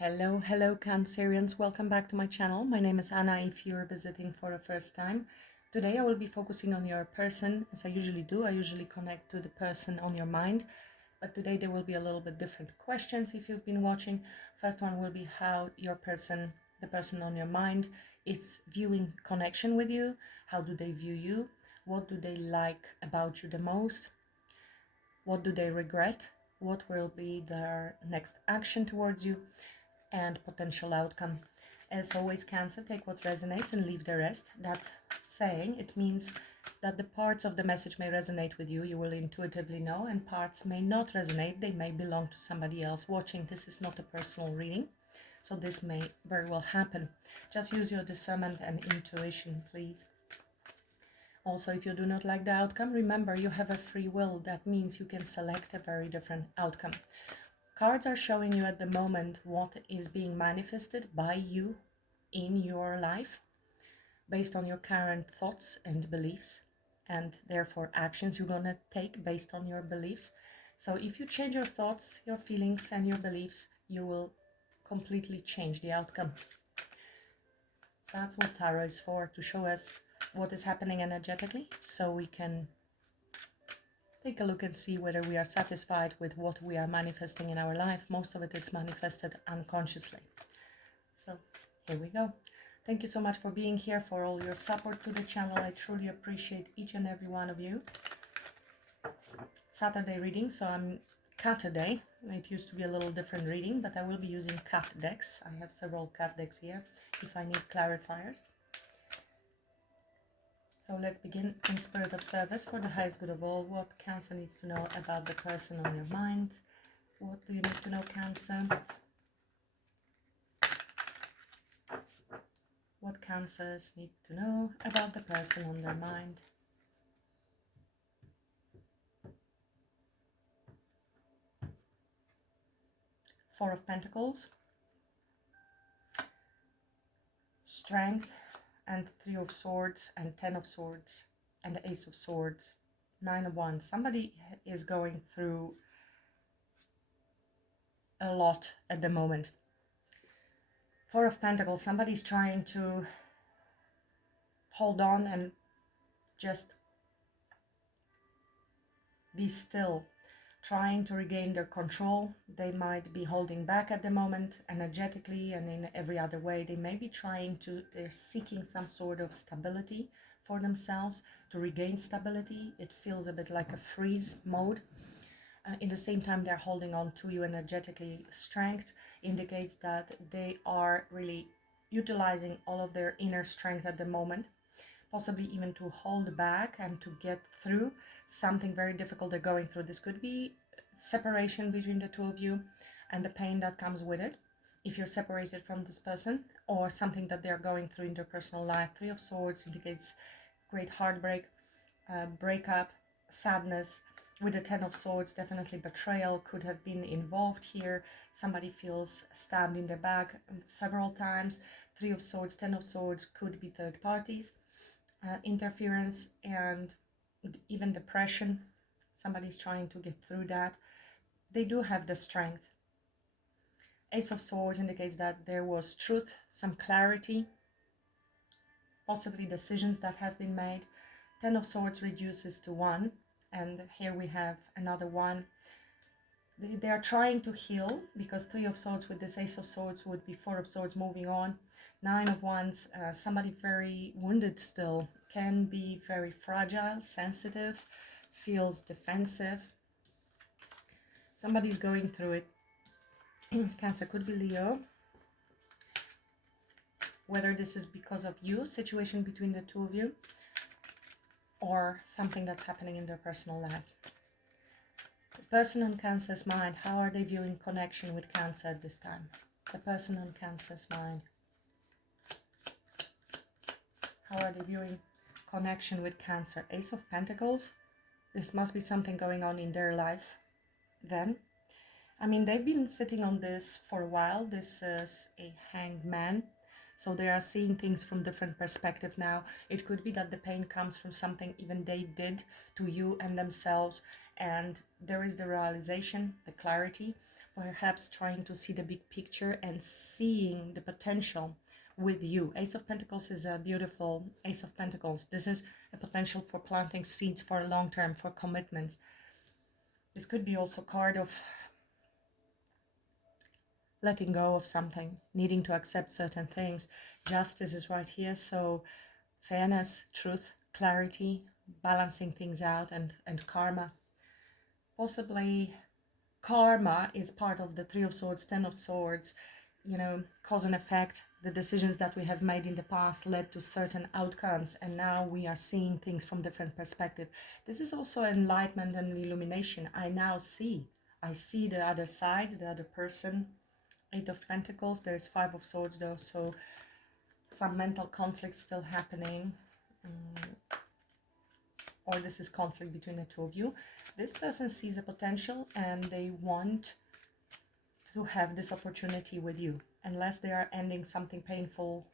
Hello Cancerians, welcome back to my channel. My name is Anna if you're visiting for the first time. Today I will be focusing on your person as I usually do. I usually connect to the person on your mind, but today there will be a little bit different questions if you've been watching. First one will be how your person, the person on your mind, is viewing connection with you. How do they view you? What do they like about you the most? What do they regret? What will be their next action towards you? And potential outcome. As always, Cancer, take what resonates and leave the rest. That saying, it means that the parts of the message may resonate with you, you will intuitively know, and parts may not resonate, they may belong to somebody else watching. This is not a personal reading, so this may very well happen. Just use your discernment and intuition, please. Also, if you do not like the outcome, remember you have a free will. That means you can select a very different outcome. Cards are showing you at the moment what is being manifested by you in your life based on your current thoughts and beliefs, and therefore actions you're going to take based on your beliefs. So if you change your thoughts, your feelings and your beliefs, you will completely change the outcome. That's what tarot is for, to show us what is happening energetically so we can take a look and see whether we are satisfied with what we are manifesting in our life. Most of it is manifested unconsciously. So here we go. Thank you so much for being here, for all your support to the channel. I truly appreciate each and every one of you. Saturday reading, so I'm Caturday. It used to be a little different reading, but I will be using cat decks. I have several cat decks here if I need clarifiers. So let's begin in spirit of service for the highest good of all. What Cancer needs to know about the person on your mind. What do you need to know, Cancer? What Cancers need to know about the person on their mind. Four of Pentacles. Strength and Three of Swords and Ten of Swords and the Ace of Swords. Nine of Wands. Somebody is going through a lot at the moment. Four of Pentacles. Somebody's trying to hold on and just be still, trying to regain their control. They might be holding back at the moment energetically and in every other way. They may be they're seeking some sort of stability for themselves, to regain stability. It feels a bit like a freeze mode. In the same time, they're holding on to you energetically. Strength indicates that they are really utilizing all of their inner strength at the moment, possibly even to hold back and to get through something very difficult they're going through. This could be separation between the two of you and the pain that comes with it if you're separated from this person, or something that they're going through in their personal life. Three of Swords indicates great heartbreak, breakup, sadness. With the Ten of Swords, definitely betrayal could have been involved here. Somebody feels stabbed in the back several times. Three of Swords, Ten of Swords could be third parties. Interference and even depression. Somebody's trying to get through that. They do have the strength. Ace of Swords indicates that there was truth, some clarity, possibly decisions that have been made. Ten of Swords reduces to one, and here we have another one. They are trying to heal, because Three of Swords with this Ace of Swords would be Four of Swords moving on. Nine of Wands, somebody very wounded still, can be very fragile, sensitive, feels defensive. Somebody's going through it. Cancer could be Leo. Whether this is because of you, situation between the two of you, or something that's happening in their personal life. The person on Cancer's mind, how are they viewing connection with Cancer at this time? The person on Cancer's mind. How are they viewing connection with Cancer? Ace of Pentacles. This must be something going on in their life then. I mean, they've been sitting on this for a while. This is a Hanged Man. So they are seeing things from different perspective now. It could be that the pain comes from something even they did to you and themselves. And there is the realization, the clarity. perhaps trying to see the big picture and seeing the potential with you. Ace of Pentacles is a beautiful Ace of Pentacles. This is a potential for planting seeds for a long term, for commitments. This could be also a card of letting go of something, needing to accept certain things. Justice is right here, so fairness, truth, clarity, balancing things out, and karma. Possibly karma is part of the Three of Swords, Ten of Swords, you know, cause and effect. The decisions that we have made in the past led to certain outcomes, and now we are seeing things from different perspective. This is also enlightenment and illumination. I see the other side, the other person. Eight of Pentacles, there's Five of Swords though, so some mental conflict still happening. Or this is conflict between the two of you. This person sees a potential and they want to have this opportunity with you, unless they are ending something painful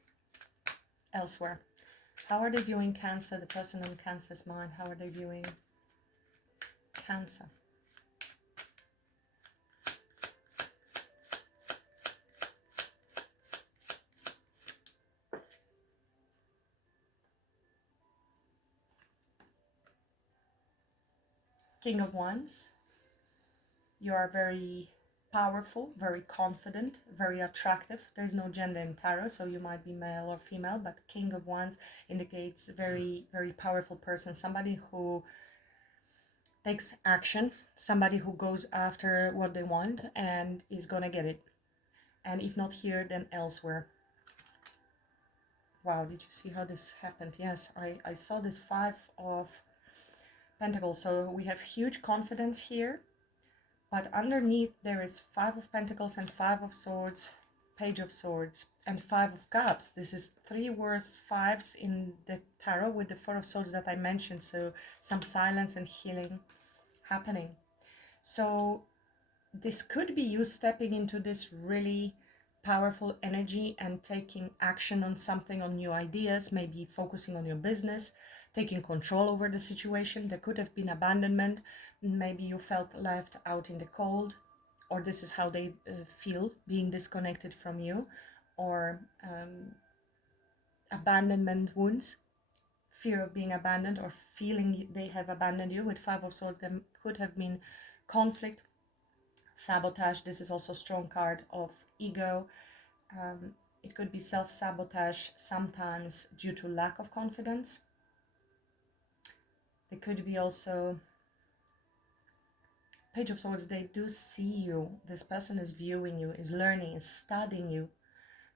elsewhere. How are they viewing Cancer, the person on Cancer's mind? How are they viewing Cancer? King of Wands, you are very powerful, very confident, very attractive. There's no gender in tarot, so you might be male or female, but King of Wands indicates very, very powerful person, somebody who takes action, somebody who goes after what they want and is gonna get it. And if not here, then elsewhere. Wow, did you see how this happened? Yes, I saw this Five of Pentacles, so we have huge confidence here. But underneath there is Five of Pentacles and Five of Swords, Page of Swords, and Five of Cups. This is three worst fives in the tarot with the Four of Swords that I mentioned. So some silence and healing happening. So this could be you stepping into this really powerful energy and taking action on something, on new ideas, maybe focusing on your business, taking control over the situation. There could have been abandonment. Maybe you felt left out in the cold, or this is how they feel, being disconnected from you, or abandonment wounds, fear of being abandoned, or feeling they have abandoned you. With Five of Swords, there could have been conflict, sabotage. This is also a strong card of ego. It could be self-sabotage, sometimes due to lack of confidence. There could be also Page of Swords. They do see you. This person is viewing you, is learning, is studying you.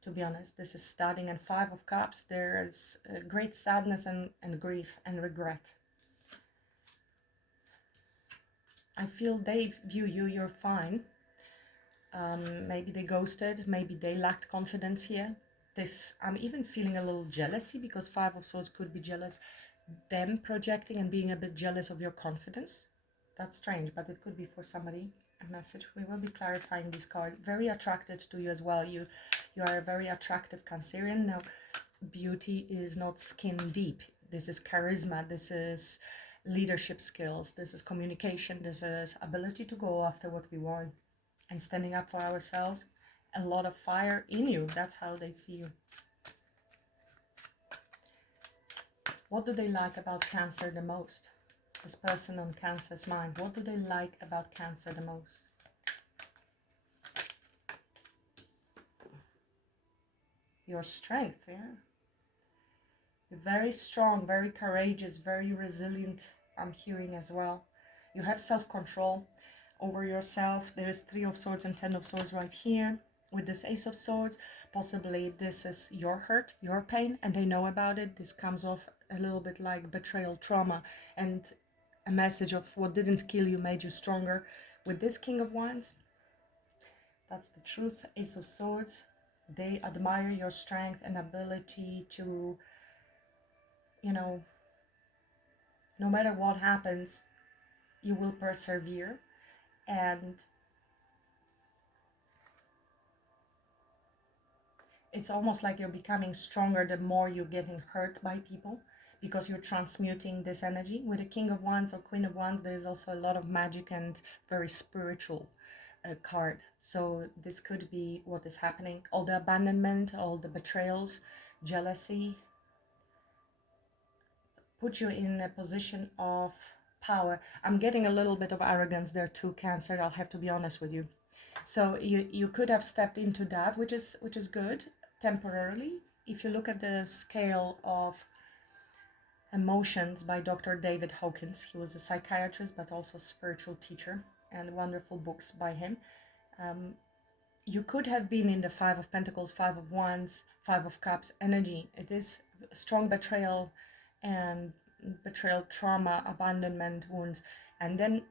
To be honest, this is studying. And Five of Cups, there's great sadness and grief and regret. I feel they view you, you're fine. Maybe they ghosted, maybe they lacked confidence here. I'm even feeling a little jealousy, because Five of Swords could be jealous, them projecting and being a bit jealous of your confidence. That's strange, but it could be for somebody a message. We will be clarifying this card. Very attracted to you as well. You are a very attractive Cancerian. Now, beauty is not skin deep. This is charisma. This is leadership skills. This is communication. This is ability to go after what we want and standing up for ourselves. A lot of fire in you. That's how they see you. What do they like about Cancer the most? This person on Cancer's mind. What do they like about Cancer the most? Your strength, yeah. You're very strong, very courageous, very resilient, I'm hearing as well. You have self-control over yourself. There's Three of Swords and Ten of Swords right here. With this Ace of Swords, possibly this is your hurt, your pain, and they know about it. This comes off a little bit like betrayal, trauma, and a message of what didn't kill you made you stronger. With this King of Wands, that's the truth. Ace of Swords, they admire your strength and ability to, you know, no matter what happens, you will persevere. And it's almost like you're becoming stronger the more you're getting hurt by people, because you're transmuting this energy. With the King of Wands or Queen of Wands, there is also a lot of magic and very spiritual card. So this could be what is happening. All the abandonment, all the betrayals, jealousy, put you in a position of power. I'm getting a little bit of arrogance there too, Cancer. I'll have to be honest with you. So you could have stepped into that, which is good temporarily. If you look at the scale of emotions by Dr. David Hawkins, he was a psychiatrist but also spiritual teacher, and wonderful books by him. You could have been in the Five of Pentacles, Five of Wands, Five of Cups energy. It is strong betrayal and betrayal, trauma, abandonment, wounds. And then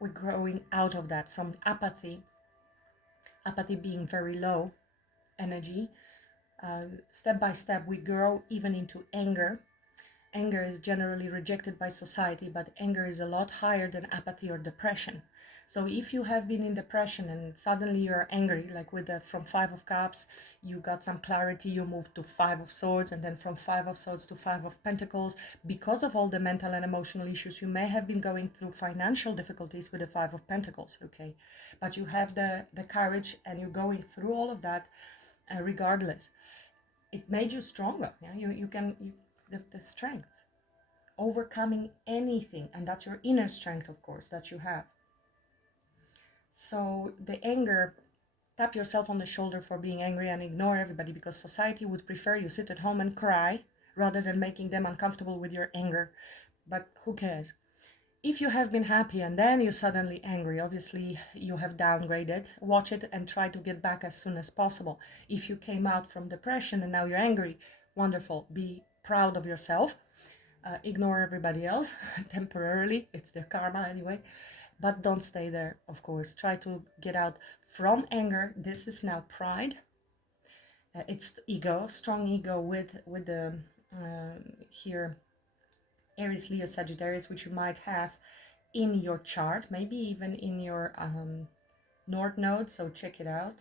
we're growing out of that from apathy being very low energy. Step by step, we grow even into anger. Anger is generally rejected by society, but anger is a lot higher than apathy or depression. So if you have been in depression and suddenly you're angry, like with from Five of Cups, you got some clarity, you moved to Five of Swords, and then from Five of Swords to Five of Pentacles. Because of all the mental and emotional issues, you may have been going through financial difficulties with the Five of Pentacles, okay? But you have the courage and you're going through all of that regardless. It made you stronger, yeah? The strength, overcoming anything, and that's your inner strength, of course, that you have. So the anger, tap yourself on the shoulder for being angry and ignore everybody, because society would prefer you sit at home and cry rather than making them uncomfortable with your anger. But who cares? If you have been happy and then you're suddenly angry, obviously you have downgraded. Watch it and try to get back as soon as possible. If you came out from depression and now you're angry, wonderful. Be proud of yourself. Ignore everybody else temporarily. It's their karma anyway. But don't stay there, of course. Try to get out from anger. This is now pride. It's ego, strong ego with the here Aries, Leo, Sagittarius, which you might have in your chart, maybe even in your North Node, so check it out.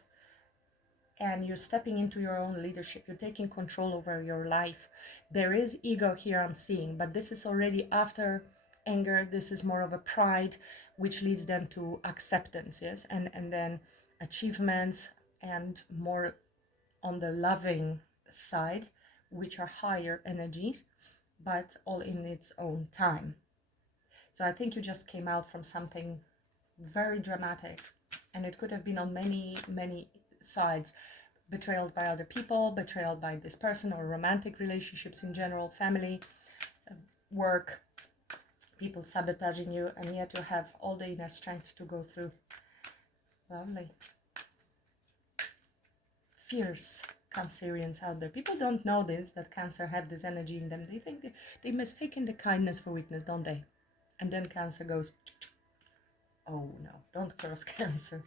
And you're stepping into your own leadership. You're taking control over your life. There is ego here I'm seeing, but this is already after anger. This is more of a pride, which leads then to acceptance, yes? And then achievements, and more on the loving side, which are higher energies, but all in its own time. So I think you just came out from something very dramatic, and it could have been on many, many sides. Betrayal by other people, betrayal by this person, or romantic relationships in general, family, work, people sabotaging you, and yet you have all the inner strength to go through. Lovely. Fierce Cancerians out there. People don't know this, that Cancer have this energy in them. They think they mistaken the kindness for weakness, don't they? And then Cancer goes, oh no, don't cross Cancer.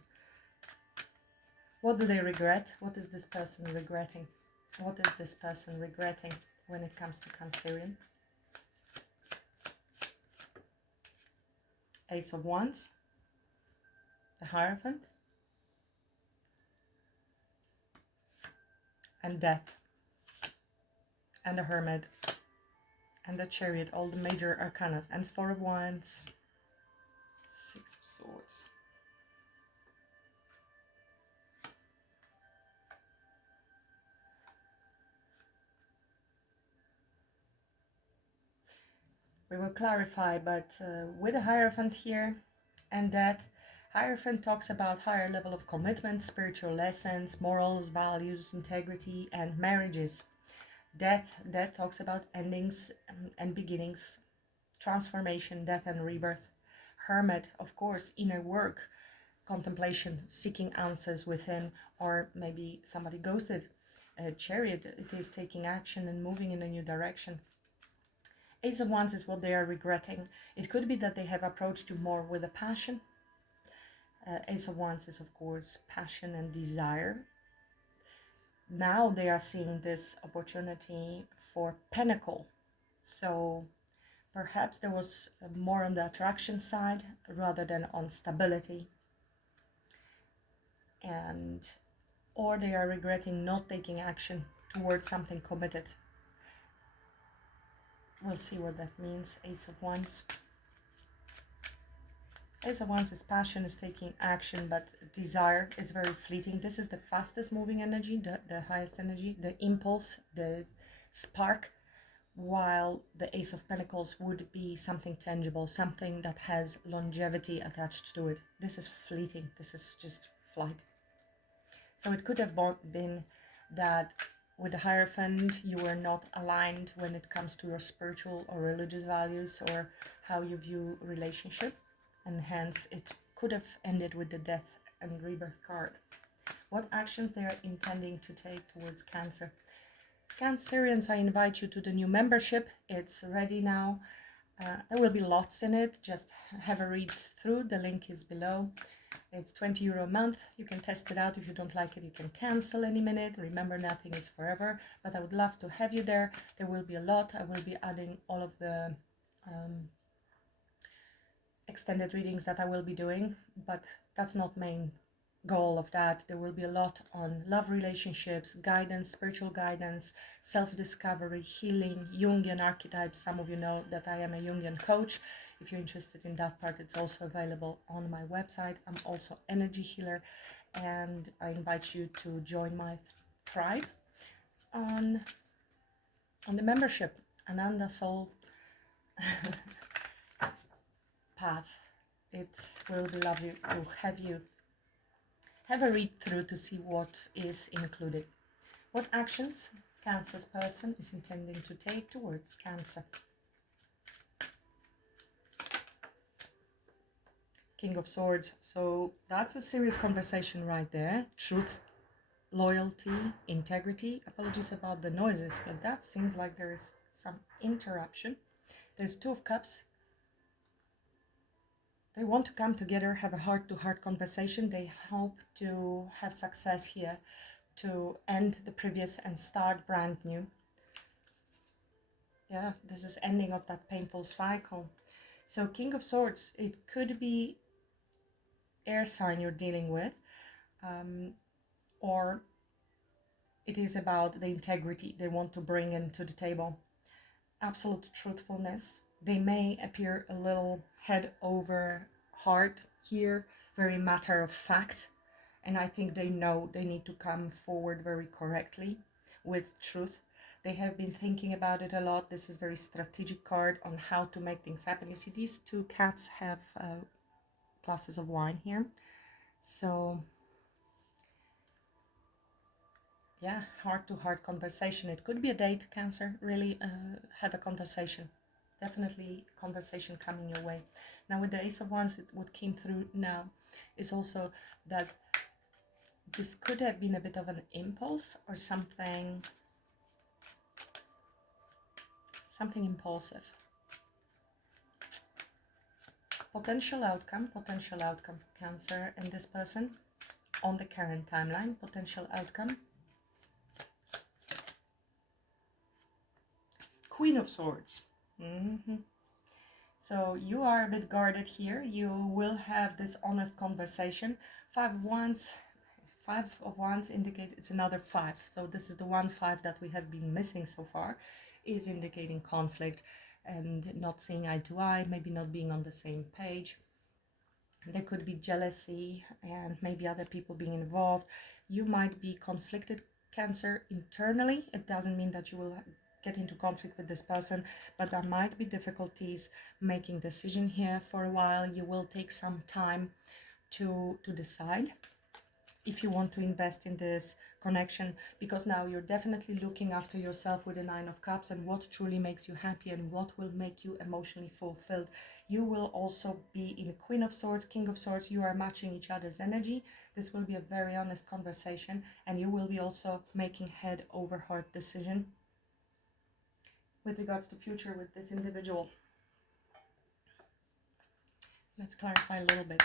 What do they regret? What is this person regretting? What is this person regretting when it comes to Cancerian? Ace of Wands, the Hierophant, and Death, and the Hermit, and the Chariot, all the major arcanas, and Four of Wands, Six of Swords. We will clarify, but with the Hierophant here and Death, Hierophant talks about higher level of commitment, spiritual lessons, morals, values, integrity, and marriages. Death talks about endings and beginnings, transformation, death and rebirth. Hermit, of course, inner work, contemplation, seeking answers within, or maybe somebody ghosted. Chariot, it is taking action and moving in a new direction. Ace of Wands is what they are regretting. It could be that they have approached you more with a passion. Ace of Wands is, of course, passion and desire. Now they are seeing this opportunity for Pentacle. So perhaps there was more on the attraction side rather than on stability. Or they are regretting not taking action towards something committed. We'll see what that means. Ace of Wands. Ace of Wands is passion, is taking action, but desire is very fleeting. This is the fastest moving energy, the highest energy, the impulse, the spark, while the Ace of Pentacles would be something tangible, something that has longevity attached to it. This is fleeting. This is just flight. So it could have been that with the Hierophant, you were not aligned when it comes to your spiritual or religious values or how you view relationship, and hence it could have ended with the Death and Rebirth card. What actions they are intending to take towards Cancer? Cancerians, I invite you to the new membership. It's ready now. There will be lots in it. Just have a read through. The link is below. It's €20 a month. You can test it out. If you don't like it, you can cancel any minute. Remember, nothing is forever, but I would love to have you there. There will be a lot. I will be adding all of the extended readings that I will be doing, but that's not main goal of that. There will be a lot on love, relationships, guidance, spiritual guidance, self-discovery, healing, Jungian archetypes. Some of you know that I am a Jungian coach. If you're interested in that part, it's also available on my website. I'm also energy healer, and I invite you to join my tribe on the membership, Ananda Soul Path. It will be lovely to have you have a read through to see what is included. What actions Cancer's person is intending to take towards Cancer? King of Swords. So that's a serious conversation right there. Truth, loyalty, integrity. Apologies about the noises, but that seems like there is some interruption. There's Two of Cups. They want to come together, have a heart-to-heart conversation. They hope to have success here, to end the previous and start brand new. Yeah, this is ending of that painful cycle. So King of Swords, it could be air sign you're dealing with, or it is about the integrity they want to bring into the table. Absolute truthfulness. They may appear a little head over heart here, very matter of fact, and I think they know they need to come forward very correctly with truth. They have been thinking about it a lot. This is very strategic card on how to make things happen. You see these two cats have glasses of wine here. So yeah, heart-to-heart conversation. It could be a date, Cancer. Really have a conversation. Definitely conversation coming your way. Now with the Ace of Wands, what came through now is also that this could have been a bit of an impulse or something impulsive. Potential outcome, Cancer and this person on the current timeline. Potential outcome. Queen of Swords. So you are a bit guarded here. You will have this honest conversation. Five of Wands indicates it's another 5. So this is the 1-5 that we have been missing so far, is indicating conflict and not seeing eye to eye, maybe not being on the same page. There could be jealousy and maybe other people being involved. You might be conflicted, Cancer, internally. It doesn't mean that you will get into conflict with this person, but there might be difficulties making decision here for a while. You will take some time to decide if you want to invest in this connection, because now you're definitely looking after yourself with the 9 of Cups and what truly makes you happy and what will make you emotionally fulfilled. You will also be in Queen of Swords, King of Swords. You are matching each other's energy. This will be a very honest conversation, and you will be also making head over heart decision with regards to future with this individual. Let's clarify a little bit.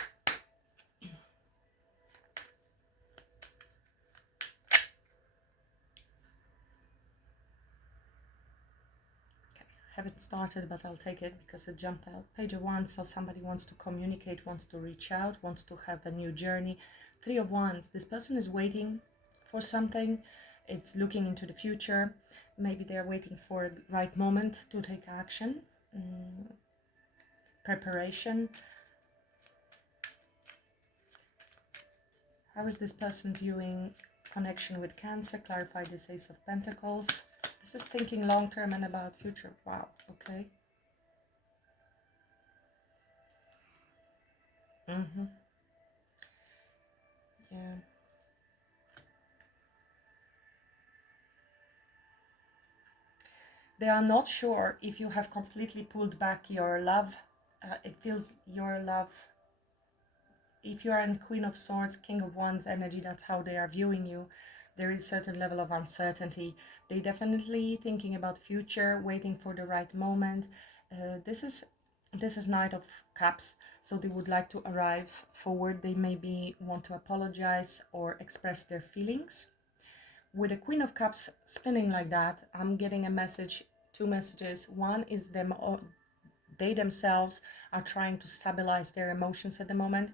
Haven't started, but I'll take it because it jumped out. Page of Wands, so somebody wants to communicate, wants to reach out, wants to have a new journey. 3 of Wands, this person is waiting for something. It's looking into the future. Maybe they're waiting for the right moment to take action. Preparation. How is this person viewing connection with Cancer? Clarify this Ace of Pentacles. This is thinking long-term and about future. Wow, okay. Yeah. They are not sure if you have completely pulled back your love. It feels your love. If you are in Queen of Swords, King of Wands energy, that's how they are viewing you. There is a certain level of uncertainty. They definitely thinking about future, waiting for the right moment. This is Knight of Cups, so they would like to arrive forward. They maybe want to apologize or express their feelings. With the Queen of Cups spinning like that, I'm getting a message, two messages. One is they themselves are trying to stabilize their emotions at the moment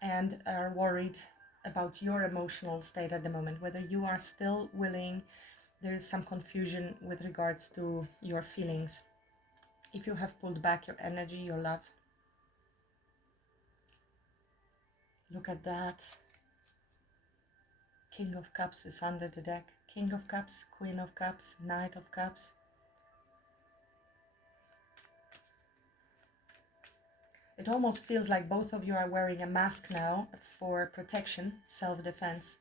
and are worried about your emotional state at the moment, whether you are still willing. There is some confusion with regards to your feelings. If you have pulled back your energy, your love. Look at that. King of Cups is under the deck. King of Cups, Queen of Cups, Knight of Cups. It almost feels like both of you are wearing a mask now for protection, self-defense.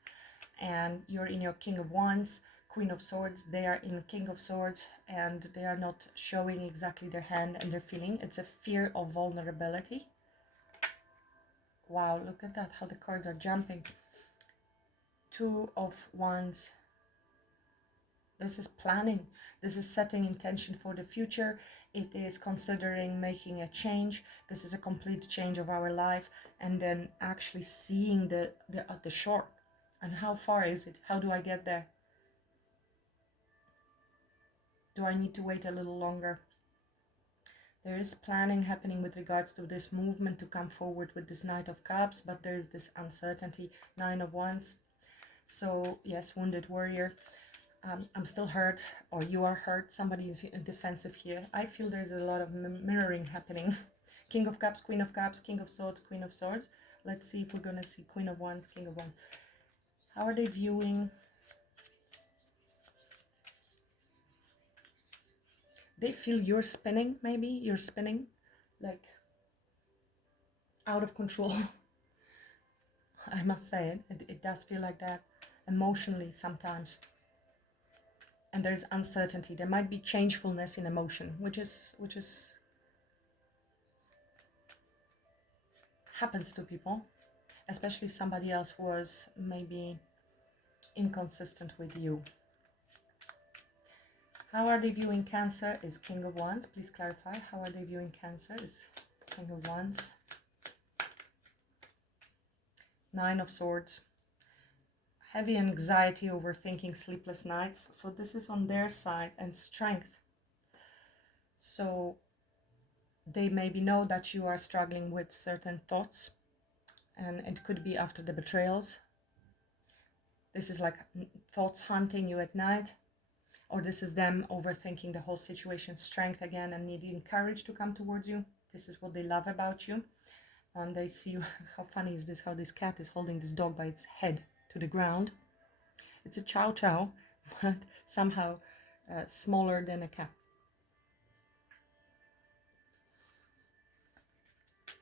And you're in your King of Wands, Queen of Swords. They are in King of Swords and they are not showing exactly their hand and their feeling. It's a fear of vulnerability. Wow, look at that, how the cards are jumping. Two of Wands. This is planning. This is setting intention for the future. It is considering making a change. This is a complete change of our life. And then actually seeing the shore. And how far is it? How do I get there? Do I need to wait a little longer? There is planning happening with regards to this movement to come forward with this Knight of Cups, but there is this uncertainty. Nine of Wands. So yes, wounded warrior. I'm still hurt, or you are hurt. Somebody is defensive here. I feel there's a lot of mirroring happening. King of Cups, Queen of Cups, King of Swords, Queen of Swords. Let's see if we're going to see Queen of Wands, King of Wands. How are they viewing? They feel you're spinning, maybe. You're spinning, like, out of control. I must say it does feel like that emotionally sometimes. And there's uncertainty. There might be changefulness in emotion, which is happens to people, especially if somebody else was maybe inconsistent with you. How are they viewing Cancer? Is King of Wands. Please clarify. How are they viewing Cancer? Is King of Wands. Nine of Swords. Heavy anxiety, overthinking, sleepless nights. So this is on their side. And strength. So they maybe know that you are struggling with certain thoughts. And it could be after the betrayals. This is like thoughts haunting you at night. Or this is them overthinking the whole situation. Strength again and needing courage to come towards you. This is what they love about you. And they see you. How funny is this? How this cat is holding this dog by its head to the ground. It's a chow chow, but somehow smaller than a cat.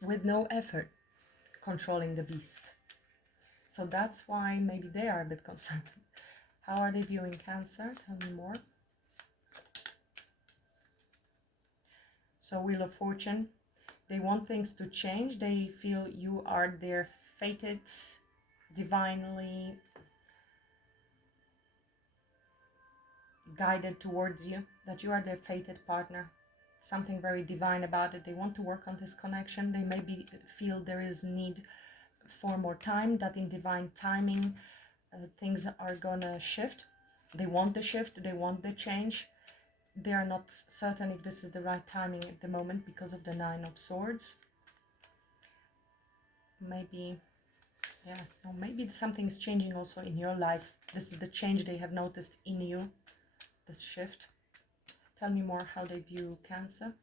With no effort controlling the beast. So that's why maybe they are a bit concerned. How are they viewing Cancer? Tell me more. So Wheel of Fortune. They want things to change. They feel you are their fated, divinely guided towards you, that you are their fated partner. Something very divine about it. They want to work on this connection. They maybe feel there is need for more time, that in divine timing things are gonna shift. They want the shift, they want the change. They are not certain if this is the right timing at the moment because of the Nine of Swords. Maybe, yeah, no, maybe something is changing also in your life. This is the change they have noticed in you, this shift. Tell me more how they view Cancer.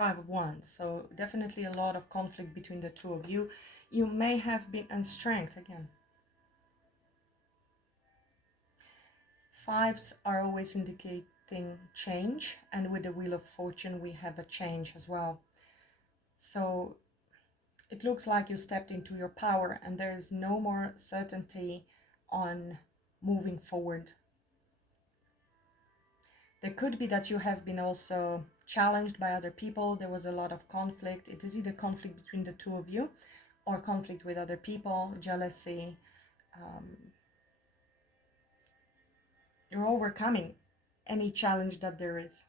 Five of Wands. So definitely a lot of conflict between the two of you. You may have been, and strength again. Fives are always indicating change, and with the Wheel of Fortune we have a change as well. So it looks like you stepped into your power and there is no more certainty on moving forward. There could be that you have been also challenged by other people. There was a lot of conflict. It is either conflict between the two of you or conflict with other people, jealousy. You're overcoming any challenge that there is.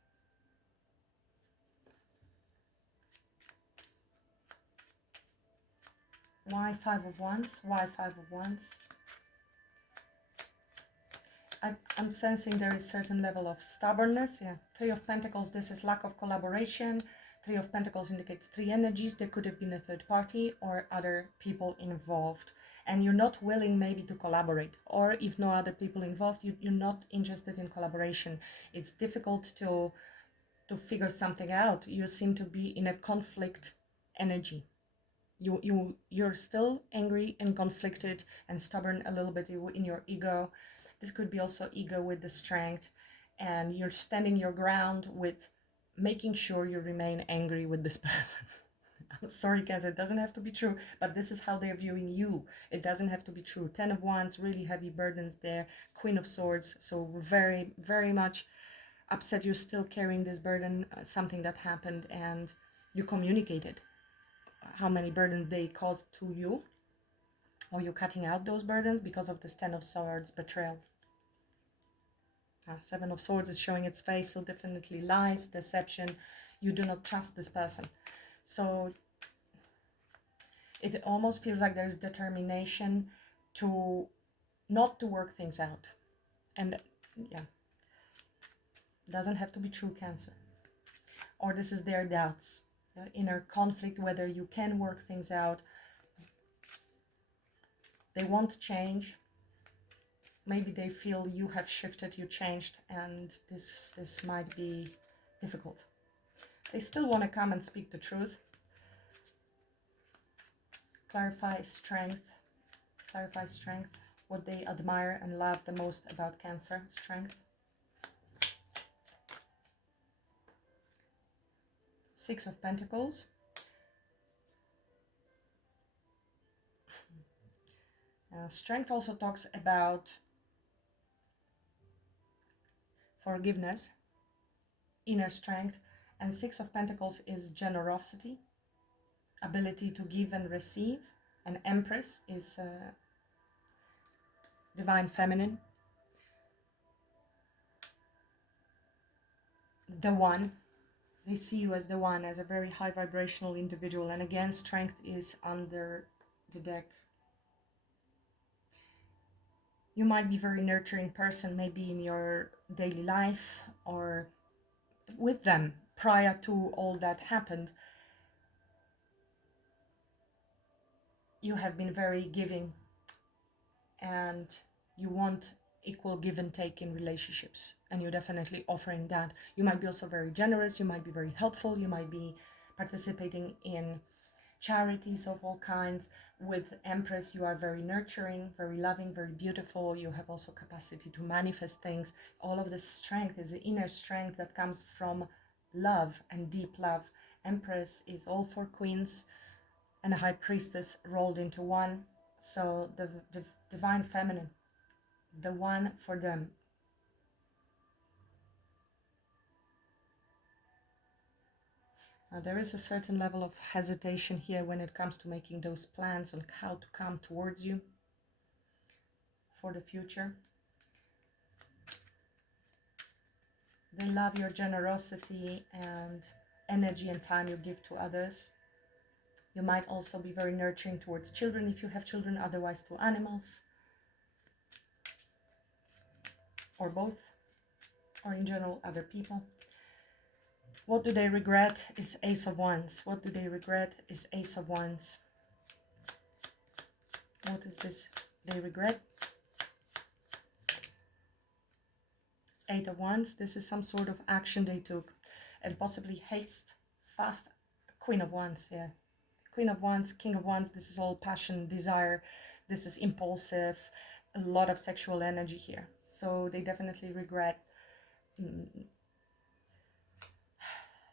Why Five of Wands? Why Five of Wands? I'm sensing there is certain level of stubbornness. Yeah, Three of Pentacles, this is lack of collaboration. Three of Pentacles indicates three energies. There could have been a third party or other people involved. And you're not willing maybe to collaborate. Or if no other people involved, you're not interested in collaboration. It's difficult to figure something out. You seem to be in a conflict energy. You're still angry and conflicted and stubborn a little bit in your ego. This could be also ego with the strength, and you're standing your ground with making sure you remain angry with this person. I'm sorry, Cancer, it doesn't have to be true, but this is how they're viewing you. It doesn't have to be true. Ten of Wands, really heavy burdens there. Queen of Swords, so very, very much upset. You're still carrying this burden, something that happened, and you communicated how many burdens they caused to you, or you're cutting out those burdens because of this Ten of Swords betrayal. Seven of Swords is showing its face, so definitely lies, deception. You do not trust this person. So it almost feels like there's determination to not to work things out. And yeah, doesn't have to be true, Cancer. Or this is their doubts, inner conflict, whether you can work things out. They want change. Maybe they feel you have shifted, you changed, and this might be difficult. They still want to come and speak the truth. Clarify strength. Clarify strength. What they admire and love the most about Cancer. Strength. Six of Pentacles. Strength also talks about forgiveness, inner strength, and Six of Pentacles is generosity, ability to give and receive, and Empress is divine feminine. The One, they see you as the One, as a very high vibrational individual, and again, strength is under the deck. You might be a very nurturing person, maybe in your daily life or with them prior to all that happened. You have been very giving and you want equal give and take in relationships, and you're definitely offering that. You might be also very generous, you might be very helpful, you might be participating in charities of all kinds. With Empress, you are very nurturing, very loving, very beautiful. You have also capacity to manifest things. All of this strength is the inner strength that comes from love and deep love. Empress is all four queens and a High Priestess rolled into one. So the divine feminine, the one for them. There is a certain level of hesitation here when it comes to making those plans on how to come towards you for the future. They love your generosity and energy and time you give to others. You might also be very nurturing towards children if you have children, otherwise to animals. Or both, or in general other people. What do they regret is Ace of Wands. What do they regret is Ace of Wands. What is this they regret? Eight of Wands. This is some sort of action they took, and possibly haste, fast. Queen of Wands, yeah. Queen of Wands, King of Wands, this is all passion, desire. This is impulsive, a lot of sexual energy here. So they definitely regret.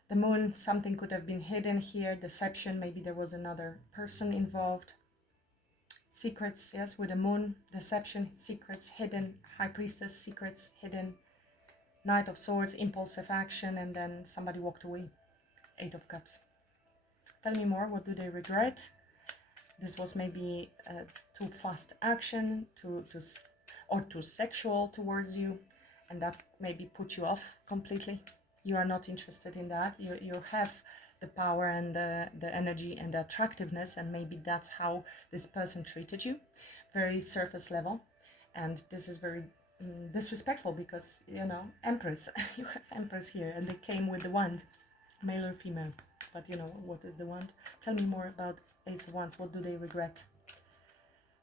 The Moon, something could have been hidden here. Deception, maybe there was another person involved. Secrets, yes, with the Moon. Deception, secrets hidden. High Priestess, secrets hidden. Knight of Swords, impulsive action, and then somebody walked away. Eight of Cups. Tell me more, what do they regret? This was maybe too fast action, or too sexual towards you, and that maybe put you off completely. You are not interested in that. You have the power and the energy and the attractiveness, and maybe that's how this person treated you. Very surface level, and this is very disrespectful because, you know, Empress, you have Empress here, and they came with the wand, male or female, but you know, what is the wand? Tell me more about Ace of Wands. What do they regret?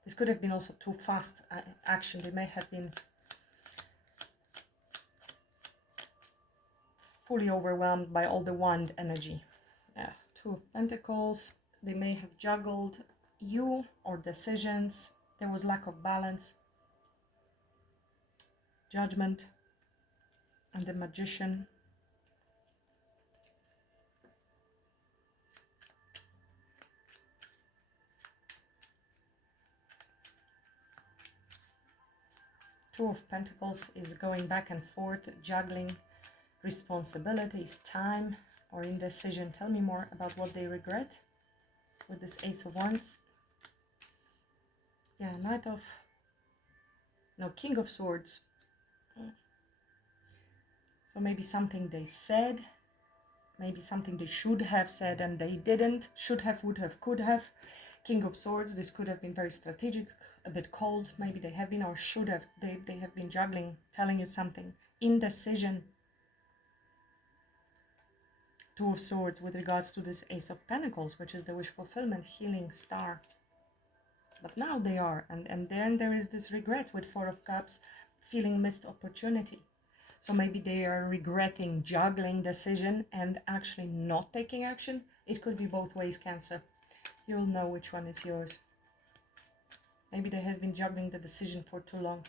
This could have been also too fast action. They may have been fully overwhelmed by all the wand energy. Two of Pentacles. They may have juggled you or decisions. There was lack of balance. Judgment and the Magician. Two of Pentacles is going back and forth, juggling responsibilities, time, or indecision. Tell me more about what they regret with this Ace of Wands. Yeah, King of Swords. So maybe something they said, maybe something they should have said and they didn't. Should have, would have, could have. King of Swords, this could have been very strategic, a bit cold. Maybe they have been, or should have. They have been juggling, telling you something. Indecision. Two of Swords with regards to this Ace of Pentacles, which is the wish fulfillment, healing star. But now they are, and then there is this regret with Four of Cups, feeling missed opportunity. So maybe they are regretting juggling decision and actually not taking action. It could be both ways, Cancer. You'll know which one is yours. Maybe they have been juggling the decision for too long.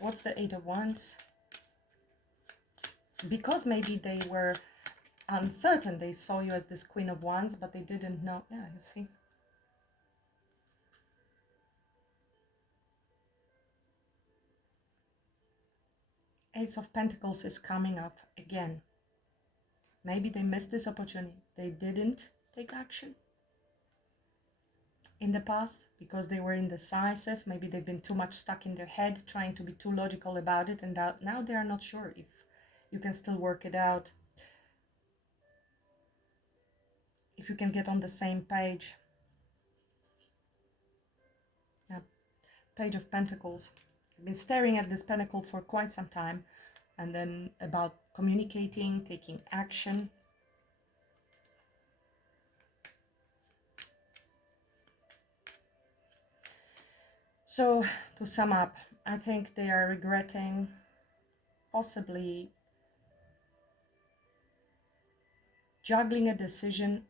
What's the Eight of Wands? Because maybe they were uncertain. They saw you as this Queen of Wands, but they didn't know. Yeah, you see. Ace of Pentacles is coming up again. Maybe they missed this opportunity. They didn't take action in the past because they were indecisive. Maybe they've been too much stuck in their head, trying to be too logical about it, and now they are not sure if you can still work it out, if you can get on the same page. Yeah. Page of Pentacles. I've been staring at this pentacle for quite some time, and then about communicating, taking action. So to sum up, I think they are regretting possibly juggling a decision,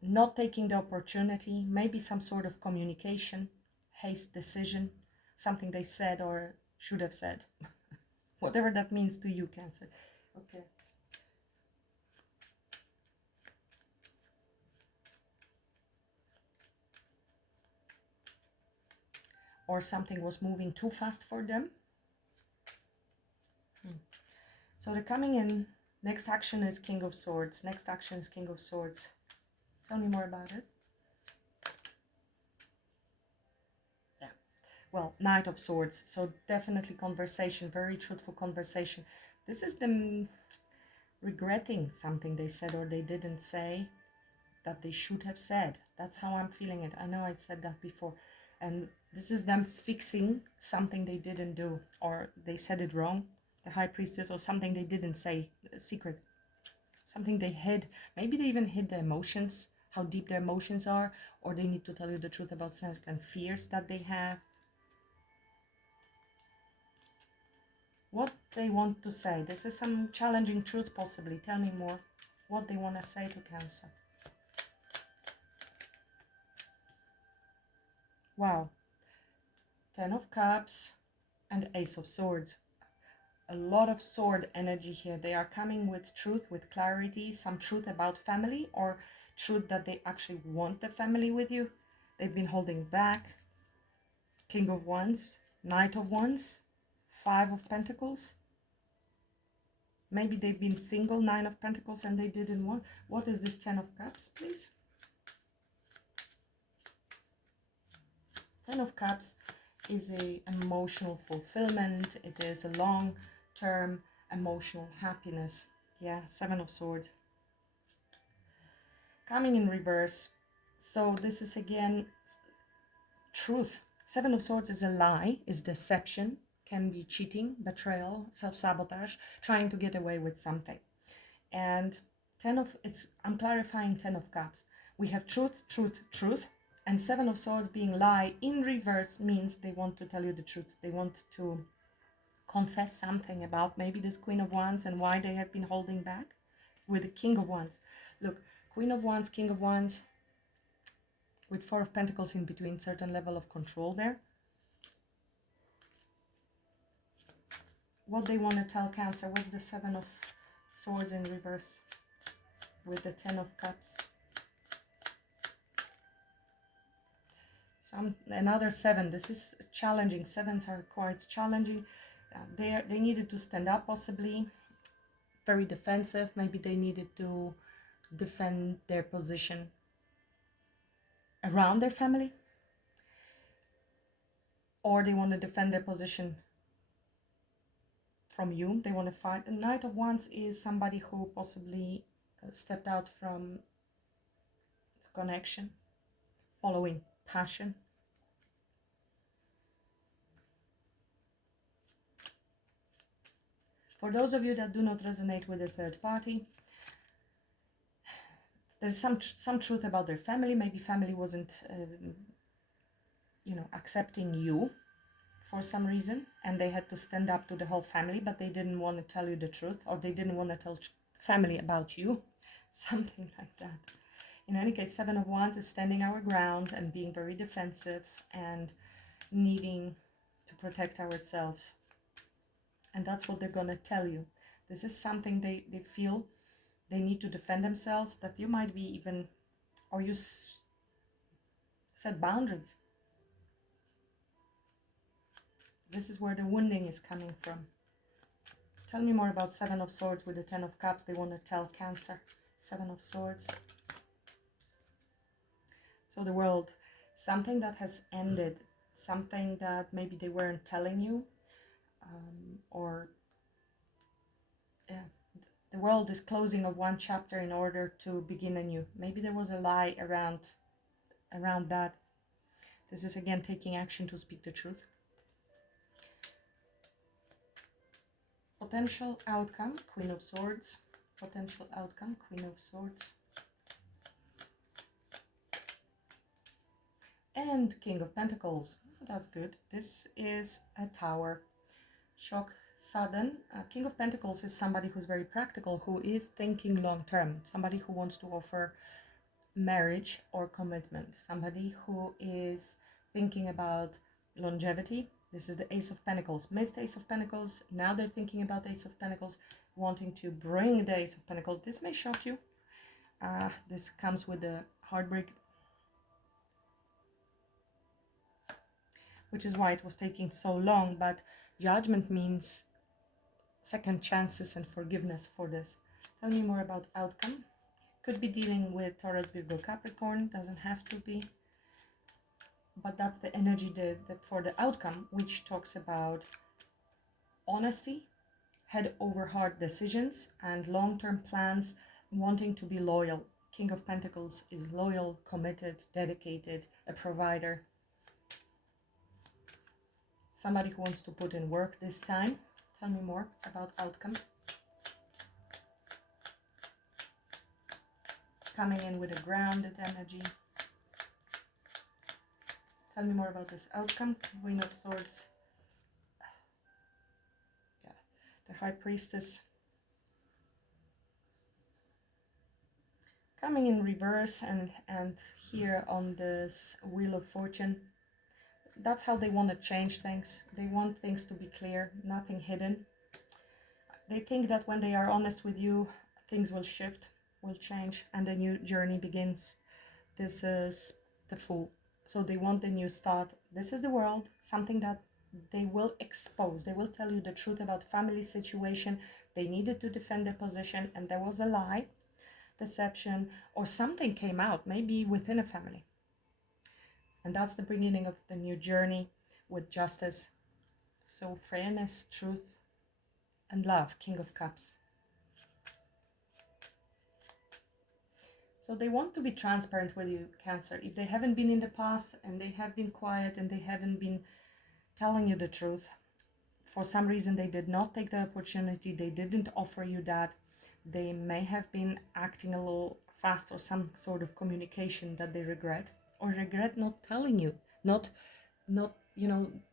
not taking the opportunity, maybe some sort of communication, haste decision, something they said or should have said. Whatever that means to you, Cancer. Okay. Or something was moving too fast for them. So they're coming in. Next action is King of Swords. Next action is King of Swords. Tell me more about it. Yeah. Well, Knight of Swords. So definitely conversation, very truthful conversation. This is them regretting something they said or they didn't say that they should have said. That's how I'm feeling it. I know I said that before. And this is them fixing something they didn't do, or they said it wrong, the High Priestess, or something they didn't say, a secret, something they hid. Maybe they even hid their emotions, how deep their emotions are, or they need to tell you the truth about certain fears that they have. What they want to say. This is some challenging truth possibly. Tell me more. what they want to say to Cancer. Wow. 10 of Cups and Ace of Swords. A lot of sword energy here. They are coming with truth, with clarity, some truth about family, or truth that they actually want the family with you. They've been holding back. King of Wands, Knight of Wands, 5 of Pentacles. Maybe they've been single, 9 of Pentacles, and they didn't want. What is this 10 of Cups, please? 10 of Cups is an emotional fulfillment. It is a long-term emotional happiness. Yeah, 7 of Swords. Coming in reverse. So this is again truth. 7 of Swords is a lie, is deception, can be cheating, betrayal, self-sabotage, trying to get away with something. And I'm clarifying 10 of Cups. We have truth, truth, truth. And 7 of Swords being lie in reverse means they want to tell you the truth. They want to confess something about maybe this Queen of Wands and why they have been holding back with the King of Wands. Look, Queen of Wands, King of Wands, with 4 of Pentacles in between, certain level of control there. What they want to tell Cancer. What's the 7 of Swords in reverse with the 10 of Cups? Another 7. This is challenging. 7s are quite challenging. They needed to stand up, possibly very defensive. Maybe they needed to defend their position around their family, or they want to defend their position from you. They want to fight. The Knight of Wands is somebody who possibly stepped out from connection, following passion. For those of you that do not resonate with the third party, there's some truth about their family. Maybe family wasn't, accepting you for some reason, and they had to stand up to the whole family, but they didn't want to tell you the truth, or they didn't want to tell family about you, something like that. In any case, 7 of Wands is standing our ground and being very defensive and needing to protect ourselves. And that's what they're going to tell you. This is something they feel they need to defend themselves, that you might be even, or you set boundaries. This is where the wounding is coming from. Tell me more about 7 of Swords with the 10 of Cups. They want to tell Cancer. 7 of Swords. So the World, something that has ended, something that maybe they weren't telling you, the World is closing of one chapter in order to begin anew. Maybe there was a lie around that. This is again taking action to speak the truth. Potential outcome, Queen of Swords. Potential outcome, Queen of Swords. And King of Pentacles. That's good. This is a Tower. Shock, sudden. King of Pentacles is somebody who's very practical, who is thinking long term. Somebody who wants to offer marriage or commitment. Somebody who is thinking about longevity. This is the Ace of Pentacles. Missed Ace of Pentacles. Now they're thinking about Ace of Pentacles, wanting to bring the Ace of Pentacles. This may shock you. This comes with the heartbreak, which is why it was taking so long. But Judgment means second chances and forgiveness for this. Tell me more about outcome. Could be dealing with Taurus, Virgo, Capricorn. Doesn't have to be. But that's the energy that for the outcome, which talks about honesty, head over heart decisions, and long-term plans, wanting to be loyal. King of Pentacles is loyal, committed, dedicated, a provider. Somebody who wants to put in work this time. Tell me more about outcome. Coming in with a grounded energy. Tell me more about this outcome. Queen of Swords. Yeah, the High Priestess. coming in reverse, and here on this Wheel of Fortune. That's how they want to change things. They want things to be clear, nothing hidden. They think that when they are honest with you, things will shift, will change, and a new journey begins. This is the Fool. So they want a new start. This is the World, something that they will expose. They will tell you the truth about family situation. They needed to defend their position, and there was a lie, deception, or something came out, maybe within a family. And that's the beginning of the new journey with justice. So fairness, truth, and love, King of Cups. So they want to be transparent with you, Cancer. If they haven't been in the past and they have been quiet and they haven't been telling you the truth, for some reason they did not take the opportunity, they didn't offer you that, they may have been acting a little fast, or some sort of communication that they regret, or regret not telling you, not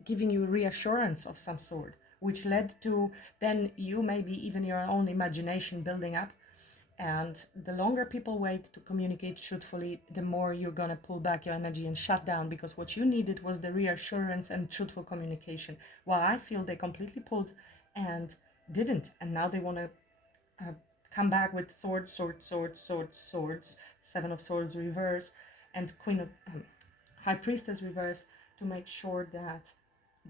giving you reassurance of some sort, which led to then you maybe even your own imagination building up. And the longer people wait to communicate truthfully, the more you're going to pull back your energy and shut down, because what you needed was the reassurance and truthful communication. While I feel they completely pulled and didn't. And now they want to come back with swords, Seven of Swords reverse, and Queen of High Priestess reverse, to make sure that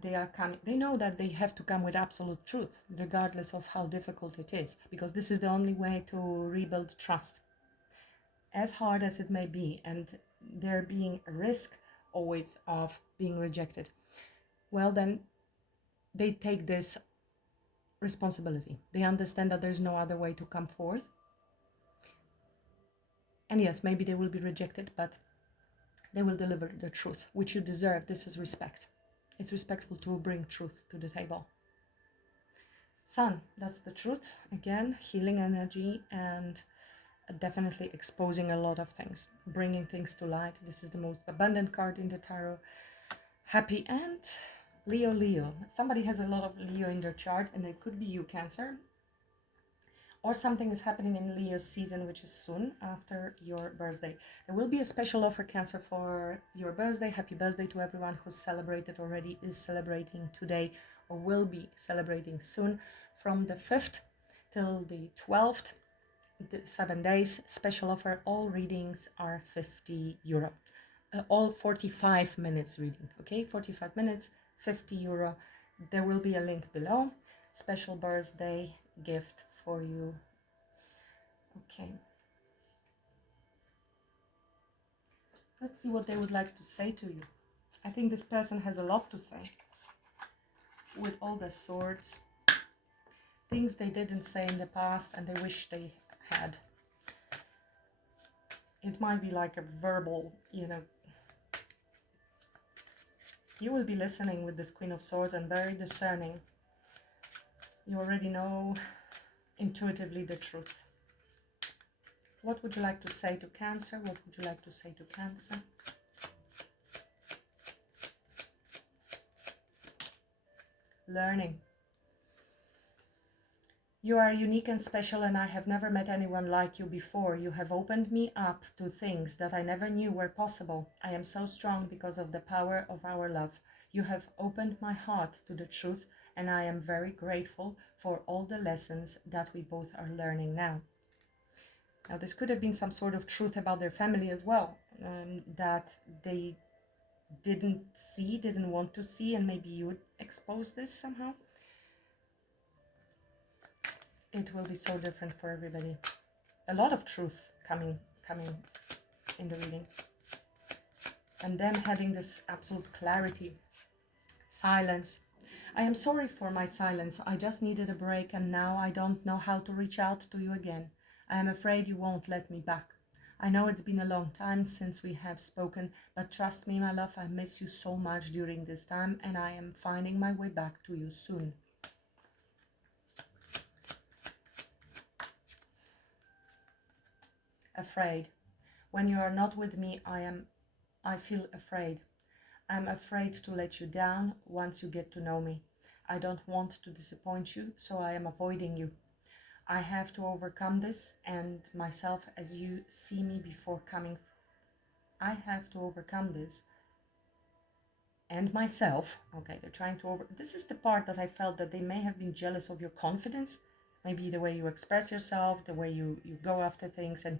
they are coming. They know that they have to come with absolute truth, regardless of how difficult it is, because this is the only way to rebuild trust, as hard as it may be, and there being a risk always of being rejected. Well, then they take this responsibility. They understand that there's no other way to come forth. And yes, maybe they will be rejected, but they will deliver the truth, which you deserve. This is respect. It's respectful to bring truth to the table. Sun, that's the truth. Again, healing energy, and definitely exposing a lot of things, bringing things to light. This is the most abundant card in the tarot. Happy, and Leo. Somebody has a lot of Leo in their chart, and it could be you, Cancer. Or something is happening in Leo's season, which is soon after your birthday. There will be a special offer, Cancer, for your birthday. Happy birthday to everyone who's celebrated already, is celebrating today, or will be celebrating soon. From the 5th till the 12th, 7 days, special offer. All readings are €50. All 45 minutes reading, okay? 45 minutes, €50. There will be a link below. Special birthday gift for you. Okay. Let's see what they would like to say to you. I think this person has a lot to say. With all the swords. Things they didn't say in the past and they wish they had. It might be like a verbal, You will be listening with this Queen of Swords and very discerning. You already know intuitively the truth. What would you like to say to Cancer? What would you like to say to Cancer? Learning. You are unique and special, and I have never met anyone like you before. You have opened me up to things that I never knew were possible. I am so strong because of the power of our love. You have opened my heart to the truth, and I am very grateful for all the lessons that we both are learning now. Now, this could have been some sort of truth about their family as well, that they didn't see, didn't want to see, and maybe you would expose this somehow. It will be so different for everybody. A lot of truth coming in the reading. And then having this absolute clarity. Silence. I am sorry for my silence. I just needed a break, and now I don't know how to reach out to you again. I am afraid you won't let me back. I know it's been a long time since we have spoken, but trust me, my love, I miss you so much during this time, and I am finding my way back to you soon. Afraid. When you are not with me, I feel afraid. I'm afraid to let you down once you get to know me. I don't want to disappoint you, so I am avoiding you. I have to overcome this, and myself as you see me before coming, I have to overcome this. And myself, okay, they're trying to this is the part that I felt that they may have been jealous of your confidence, maybe the way you express yourself, the way you go after things, and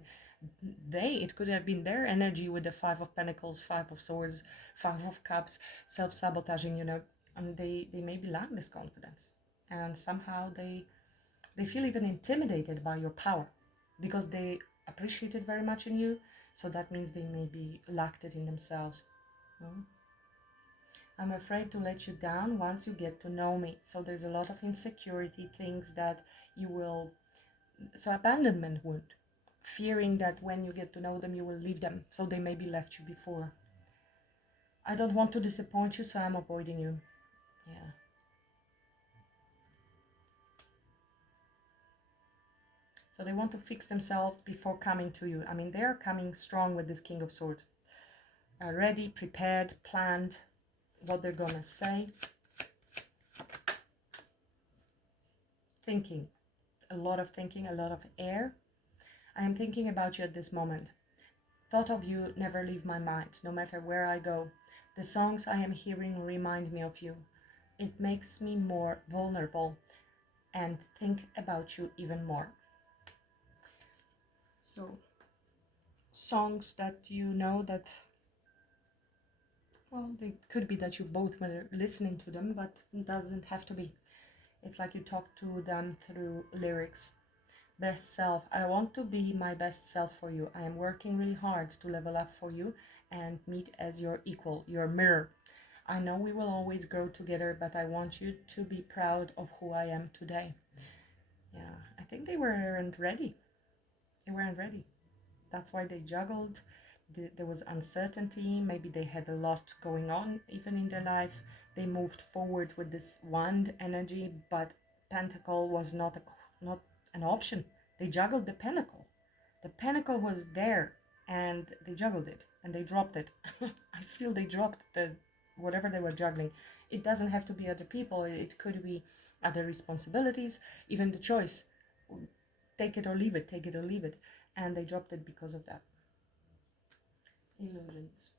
it could have been their energy with the 5 of Pentacles, 5 of Swords, 5 of Cups, self-sabotaging, and they maybe lack this confidence, and somehow they feel even intimidated by your power because they appreciate it very much in you, so that means they maybe lacked it in themselves. I'm afraid to let you down once you get to know me. So there's a lot of insecurity, things that you will, so abandonment wound, fearing that when you get to know them, you will leave them. So they maybe left you before. I don't want to disappoint you, so I'm avoiding you. Yeah. So they want to fix themselves before coming to you. I mean, they're coming strong with this King of Swords. Ready, prepared, planned, what they're gonna say. Thinking, a lot of thinking, a lot of air. I am thinking about you at this moment. Thought of you never leave my mind, no matter where I go. The songs I am hearing remind me of you. It makes me more vulnerable and think about you even more. So, songs that you know that, well, they could be that you both were listening to them, but it doesn't have to be. It's like you talk to them through lyrics. Best self. I want to be my best self for you. I am working really hard to level up for you and meet as your equal, your mirror. I know we will always grow together, but I want you to be proud of who I am today. Yeah, I think they weren't ready. They weren't ready. That's why they juggled. There was uncertainty. Maybe they had a lot going on even in their life. They moved forward with this wand energy, but Pentacle was not an option. They juggled the Pentacle. The Pentacle was there, and they juggled it, and they dropped it. I feel they dropped whatever they were juggling. It doesn't have to be other people. It could be other responsibilities, even the choice. Take it or leave it, take it or leave it. And they dropped it because of that. Illusions.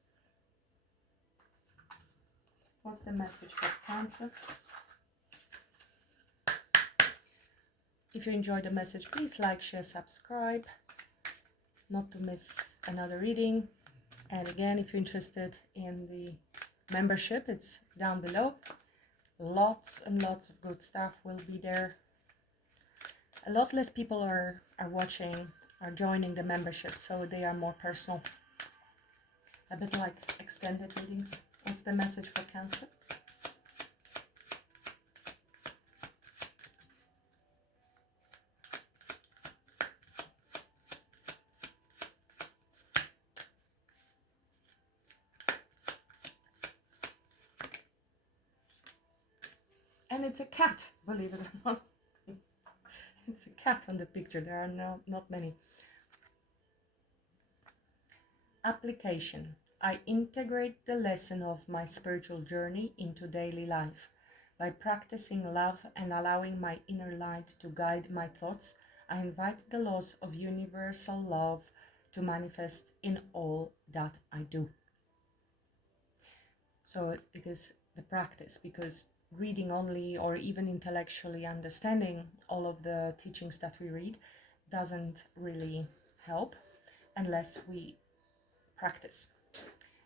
What's the message for Cancer? If you enjoyed the message, please like, share, subscribe, not to miss another reading. And again, if you're interested in the membership, it's down below. Lots and lots of good stuff will be there. A lot less people are watching, are joining the membership, so they are more personal. A bit like extended readings. What's the message for Cancer? And it's a cat, believe it or not. It's a cat on the picture. There are not many. Application. I integrate the lesson of my spiritual journey into daily life. By practicing love and allowing my inner light to guide my thoughts, I invite the laws of universal love to manifest in all that I do. So it is the practice, because reading only or even intellectually understanding all of the teachings that we read doesn't really help unless we practice.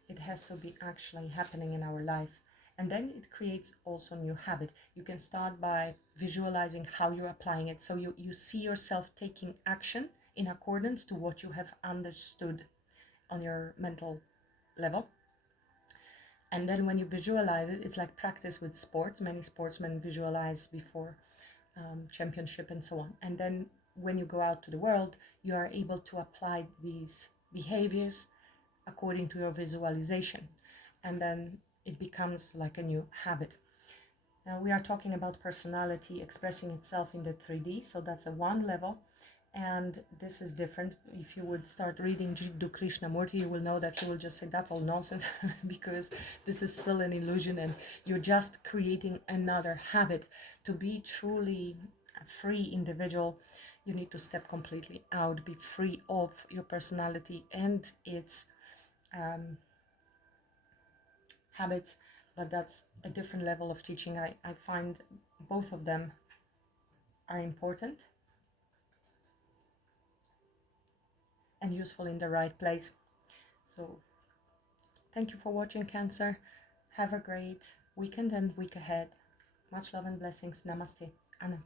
It has to be actually happening in our life, and then it creates also a new habit. You can start by visualizing how you're applying it, so you see yourself taking action in accordance to what you have understood on your mental level. And then when you visualize it, it's like practice with sports. Many sportsmen visualize before championship and so on. And then when you go out to the world, you are able to apply these behaviors according to your visualization. And then it becomes like a new habit. Now we are talking about personality expressing itself in the 3D. So that's a one level. And this is different. If you would start reading Jiddu Krishnamurti, you will know that he will just say that's all nonsense because this is still an illusion and you're just creating another habit. To be truly a free individual, You need to step completely out, be free of your personality and its habits. But that's a different level of teaching. I find both of them are important and useful in the right place. So thank you for watching, Cancer. Have a great weekend and week ahead. Much love and blessings. Namaste. Anna.